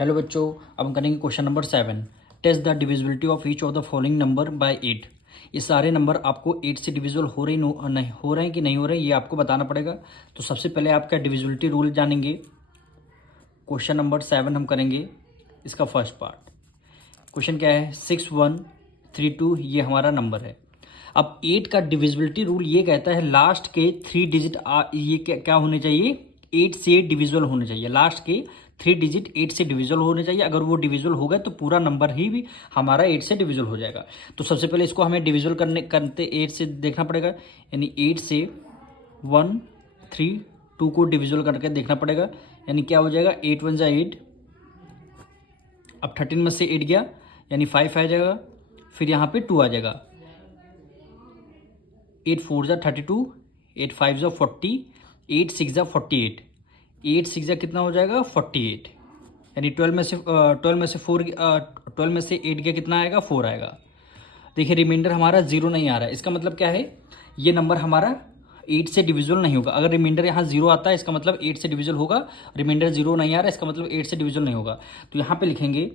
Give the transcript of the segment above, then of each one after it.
Hello बच्चों, अब हम करेंगे question number 7। Test the divisibility of each of the following number by 8। ये सारे नंबर आपको 8 से डिविजिबल हो रहे नहीं हो रहे हैं कि नहीं हो रहे हैं, ये आपको बताना पड़ेगा। तो सबसे पहले आपका डिविजिबिलिटी रूल जानेंगे। क्वेश्चन नंबर 7 हम करेंगे इसका फर्स्ट पार्ट। क्वेश्चन क्या है? 6132 ये हमारा नंबर है। अब 8 का डिविजिबिलिटी रूल ये कहता है लास्ट के 3 डिजिट ये क्या होने चाहिए? 8 से डिविजिबल होने चाहिए। लास्ट के 3 डिजिट 8 से डिविजिबल होने चाहिए। अगर वो डिविजिबल हो गए तो पूरा नंबर ही भी हमारा 8 से डिविजिबल हो जाएगा। तो सबसे पहले इसको हमें डिविजिबल करते 8 से देखना पड़ेगा, यानी 8 से 1 3 2 को डिविजिबल करके देखना पड़ेगा। यानी क्या हो जाएगा? 8 1 जा 8। अब 13 में से 8 गया यानी 5 आ जाएगा। फिर यहाँ पे 2 आ जाएगा। 8 4 जा 32, 8 5 जा 40, 8 6 जा 48, 8 6 जा कितना हो जाएगा? 48। यानी 12 में से 12 में से 8 गया कितना आएगा? 4 आएगा। देखिए रिमाइंडर हमारा 0 नहीं आ रहा है। इसका मतलब क्या है? ये नंबर हमारा 8 से डिविजिबल नहीं होगा। अगर रिमाइंडर यहाँ 0 आता है इसका मतलब 8 से डिविजिबल होगा। रिमाइंडर 0 नहीं आ रहा है इसका मतलब 8 से डिविजिबल नहीं होगा। तो यहाँ पे लिखेंगे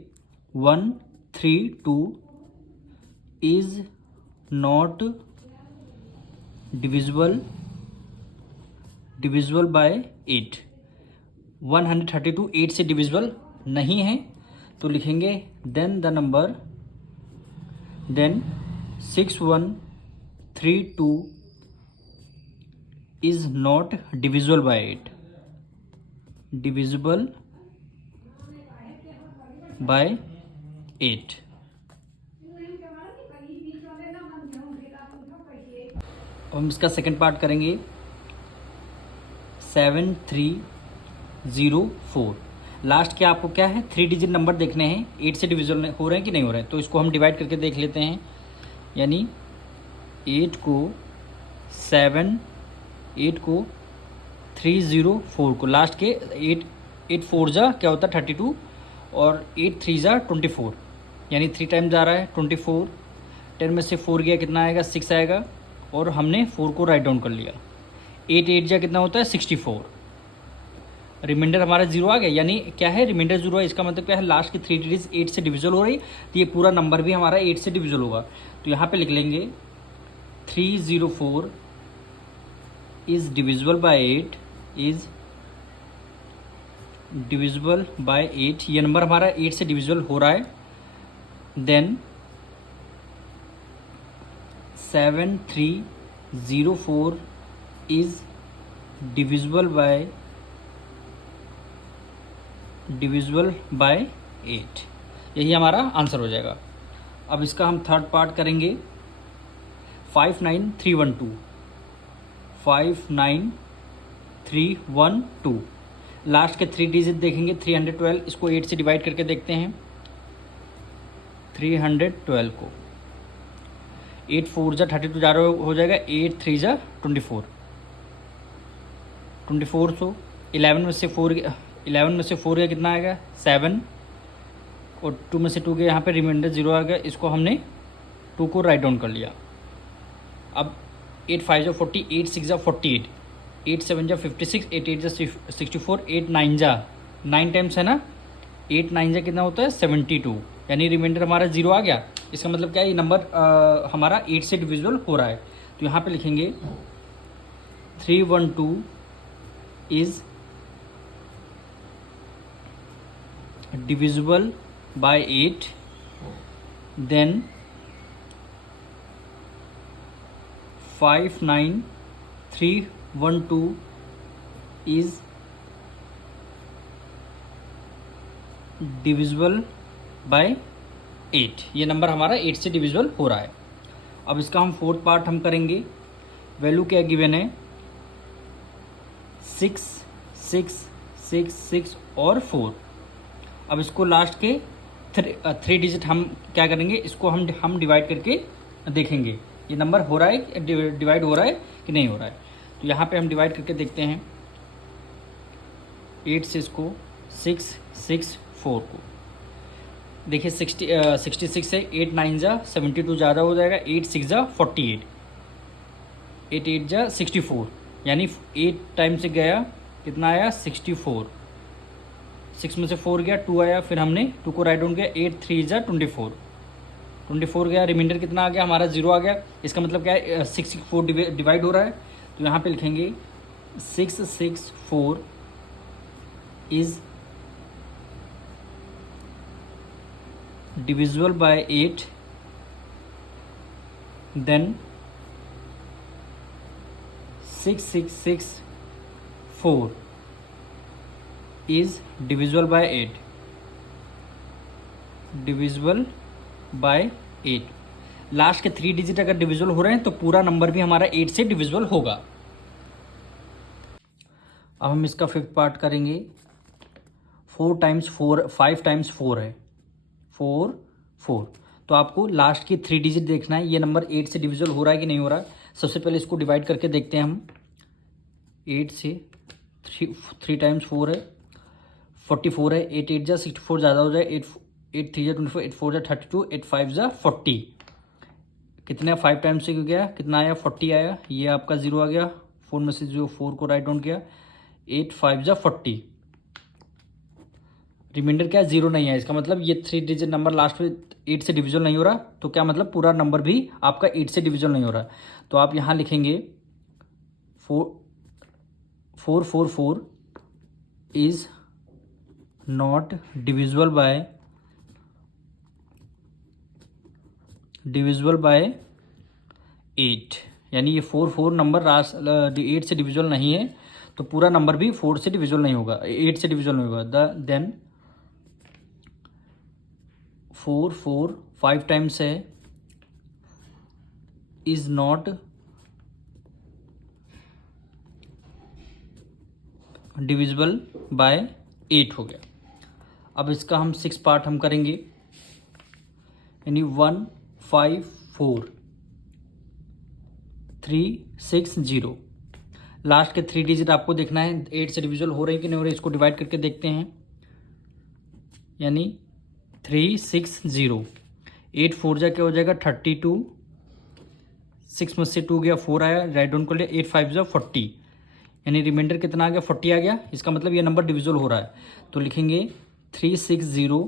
1 3 2 इज नॉट डिविजिबल बाय 8। 132 8 से डिविजिबल नहीं है, तो लिखेंगे then 6132 is not divisible by 8। Divisible by 8। अब हम इसका सेकंड पार्ट करेंगे। 7304 लास्ट के आपको क्या है? 3 डिजिट नंबर देखने हैं, 8 से डिविजिबल हो रहे हैं कि नहीं हो रहे हैं। तो इसको हम डिवाइड करके देख लेते हैं। यानी 8 को 304 को लास्ट के 8 4 जा क्या होता है? 32 और 8 3 जा 24, यानी 3 टाइम जा रहा है 24। 10 में से 4 गया कितना आएगा? 6 आएगा। और हमने 4 को राइट डाउन कर लिया। 8 8 जा कितना होता है? 64। रिमाइंडर हमारा 0 आ गया, यानी क्या है? रिमाइंडर 0 है। इसका मतलब क्या है? लास्ट की 3 डिजिट 8 से डिविजिबल हो रही, तो ये पूरा नंबर भी हमारा 8 से डिविजिबल होगा। तो यहाँ पे लिख लेंगे 304 is divisible by 8, is divisible by 8। ये नंबर हमारा 8 से डिविजिबल हो रहा है। Then 7304 is divisible by 8। यही हमारा आंसर हो जाएगा। अब इसका हम थर्ड पार्ट करेंगे। 59312 59312 लास्ट के 3 डिजिट देखेंगे। 312 इसको 8 से डिवाइड करके देखते हैं। 312 को 8 4 जा 32 जा रहा हो जाएगा। 8 3 जा 24, 2400। 11 में से 4 गया कितना आएगा? 7। और 2 में से 2 गया, यहाँ पे रिमाइंडर 0 आ गया। इसको हमने 2 को राइट डाउन कर लिया। अब 8 5 जा 40, 8 6 जा 48, 8 7 जा 56, 8 8 जा 64, 8 9 जा 9 टाइम्स है ना, 8 9 जा कितना होता है? 72। यानी रिमाइंडर हमारा 0 आ गया। इसका मतलब क्या है? ये नंबर हमारा 8 से डिविजिबल हो रहा है। तो यहाँ पे लिखेंगे 312 is divisible by 8। Then 59312 is divisible by 8। ये नंबर हमारा 8 से डिविजिबल हो रहा है। अब इसका हम फोर्थ पार्ट हम करेंगे। वैल्यू क्या गिवन है? 6 6 6 6 और 4। अब इसको लास्ट के 3 डिजिट हम क्या करेंगे? इसको हम डिवाइड करके देखेंगे ये नंबर हो रहा है, डिवाइड हो रहा है कि नहीं हो रहा है। तो यहाँ पे हम डिवाइड करके देखते हैं। 8 से इसको 6 6 4 को देखिए 66 से 8 9 जा 72 ज़्यादा हो जाएगा। 8 6 जा 48, 8 8 जा 64, यानी 8 टाइम से गया कितना आया? 64। 6 में से 4 गया, 2 आया, फिर हमने 2 को राइट डाउन किया, 8 3 जा 24, 24 गया, रिमाइंडर कितना आ गया हमारा 0 आ गया। इसका मतलब क्या है 6 4 डिवाइड हो रहा है, तो यहाँ पे लिखेंगे 6 6 4 is divisible by 8, then 6 6 6 4 is divisible by 8, divisible by 8। Last के 3 डिजिट अगर डिविजिबल हो रहे हैं तो पूरा नंबर भी हमारा 8 से डिविजिबल होगा। अब हम इसका फिफ्थ पार्ट करेंगे। 4 टाइम्स 4 5 टाइम्स 4 है, 4 4। तो आपको लास्ट की 3 डिजिट देखना है, ये नंबर 8 से डिविजिबल हो रहा है कि नहीं हो रहा है। सबसे पहले इसको डिवाइड करके देखते हैं हम। 8 से 3 टाइम्स 4 है, 44 है, 8 8 जा 64 ज़्यादा हो जाए, 8 3 जा 24, 8 4 जा 32, 8 5 जा 40। कितने 5 टाइम्स से गया, कितना आया 40 आया, ये आपका 0 आ गया, 4 में से जो 4 को राइट डाउन किया, 8 5 जा 40, रिमाइंडर क्या है 0 नहीं है। इसका मतलब ये 3 डिजिट नंबर लास्ट में 8 से डिविजल नहीं हो रहा, तो क्या मतलब पूरा नंबर भी आपका 8 से डिविजल नहीं हो रहा। तो आप यहाँ लिखेंगे 4 4 4 इज नॉट डिविजिबल बाय 8, यानी ये 4 4 नंबर 8 से डिविजिबल नहीं है, तो पूरा नंबर भी 4 से डिविजिबल नहीं होगा, 8 से डिविजिबल नहीं होगा। देन 4 4 5 टाइम्स है, इज नॉट डिविजिबल बाय 8 हो गया। अब इसका हम 6 पार्ट हम करेंगे, यानी 1 5 4 3 6 0। लास्ट के 3 डिजिट आपको देखना है 8 से डिविजिबल हो रहे हैं कि नहीं हो रहे, इसको डिवाइड करके देखते हैं। यानी 3 6 0, 8 4 जा क्या हो जाएगा 32, 6 में से 2 गया 4 आया, राइट डाउन कर लिया, 8 5 जा 40, यानी रिमाइंडर कितना आ गया 40 आ गया। इसका मतलब ये नंबर डिविजिबल हो रहा है, तो लिखेंगे 3 6 0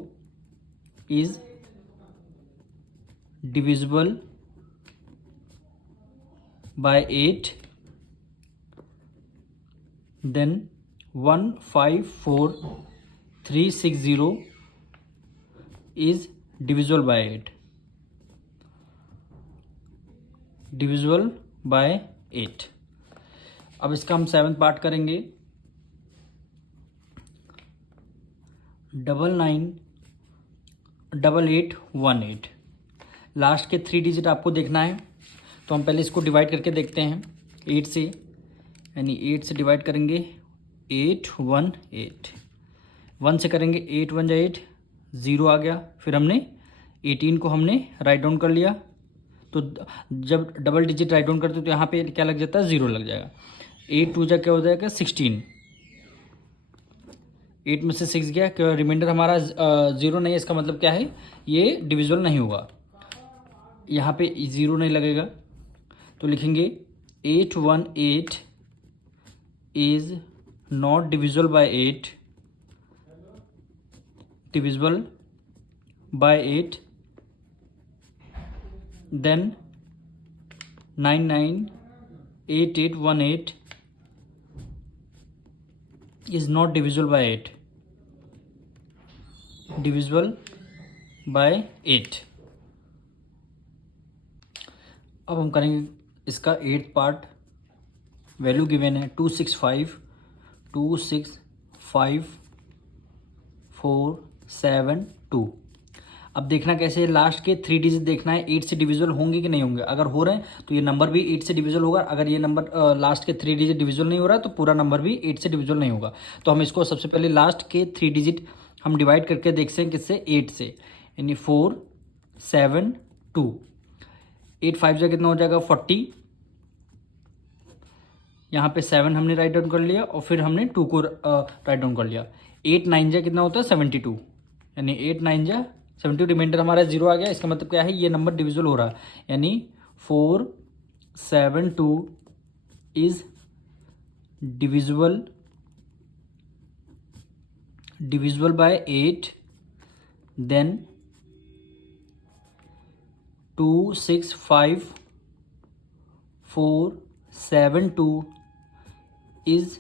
is divisible by 8, then 1 5 4 3 6 0 is divisible by 8, divisible by 8। अब इसका हम 7 पार्ट करेंगे। 99 88 18, लास्ट के 3 डिजिट आपको देखना है, तो हम पहले इसको डिवाइड करके देखते हैं 8 से, यानी 8 से डिवाइड करेंगे 8 1 8, 1 से करेंगे 8 1 जा 8, 0 आ गया, फिर हमने 18 को हमने राइट डाउन कर लिया, तो जब डबल डिजिट राइट डाउन करते तो यहाँ पे क्या लग जाता है 0 लग जाएगा। 8 2 जा क्या हो जाएगा 16, 8 में से 6 गया, क्या रिमाइंडर हमारा 0 नहीं है, इसका मतलब क्या है ये डिविजिबल नहीं होगा, यहाँ पे 0 नहीं लगेगा, तो लिखेंगे 8 1 8 is not divisible by 8, divisible by 8, then 9 9 8 8 1 8 is not divisible by 8, divisible by 8। अब हम करेंगे इसका 8th पार्ट। वैल्यू गिवन है 2 6 5 2 6 5 4 7 2। अब देखना कैसे है, लास्ट के 3 डिजिट देखना है 8 से डिविजिबल होंगे कि नहीं होंगे। अगर हो रहे हैं तो ये नंबर भी 8 से डिविजिबल होगा, अगर ये नंबर लास्ट के 3 डिजिट डिविजिबल नहीं हो रहा है तो पूरा नंबर भी 8 से डिविजिबल नहीं होगा। तो हम इसको सबसे पहले लास्ट के 3 डिजिट हम डिवाइड करके देखते हैं किससे, 8 से, यानी 4 7 2, 8 5 जा कितना हो जाएगा 40, यहाँ पे 7 हमने राइट डाउन कर लिया और फिर हमने 2 को राइट डाउन कर लिया। 8 9 जा कितना होता है 72, यानी 8 9 जा 72, रिमाइंडर हमारा 0 आ गया। इसका मतलब क्या है ये नंबर डिविजिबल हो रहा है, यानी 4 7 2 is divisible divisible by 8, then 2 6 5 4 7 2 is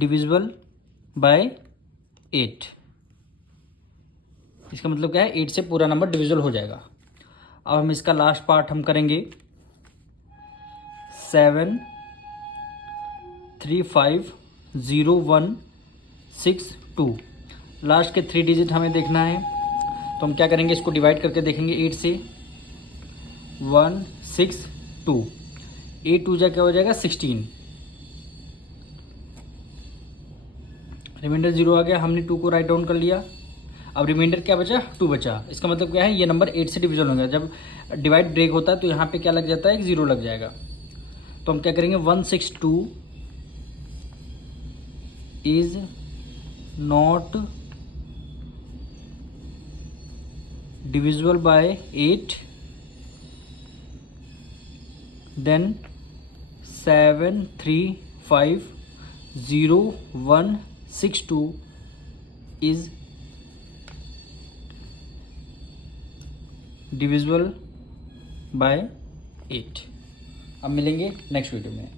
divisible by 8। इसका मतलब क्या है, 8 से पूरा नंबर डिविजिबल हो जाएगा। अब हम इसका लास्ट पार्ट हम करेंगे 7 3 5 0 1 6 2। लास्ट के 3 डिजिट हमें देखना है, तो हम क्या करेंगे, इसको डिवाइड करके देखेंगे 8 से। 1 6 2, 8 2 जा क्या हो जाएगा 16, रिमाइंडर 0 आ गया, हमने 2 को राइट डाउन कर लिया। अब रिमाइंडर क्या बचा, 2 बचा। इसका मतलब क्या है, ये नंबर 8 से डिविजन होगा। जब डिवाइड ब्रेक होता है तो यहाँ पे क्या लग जाता है, एक 0 लग जाएगा। तो हम क्या करेंगे, 162 is not divisible by 8, then 7 3 5 0 1 6 2 is divisible by 8। अब मिलेंगे नेक्स्ट वीडियो में।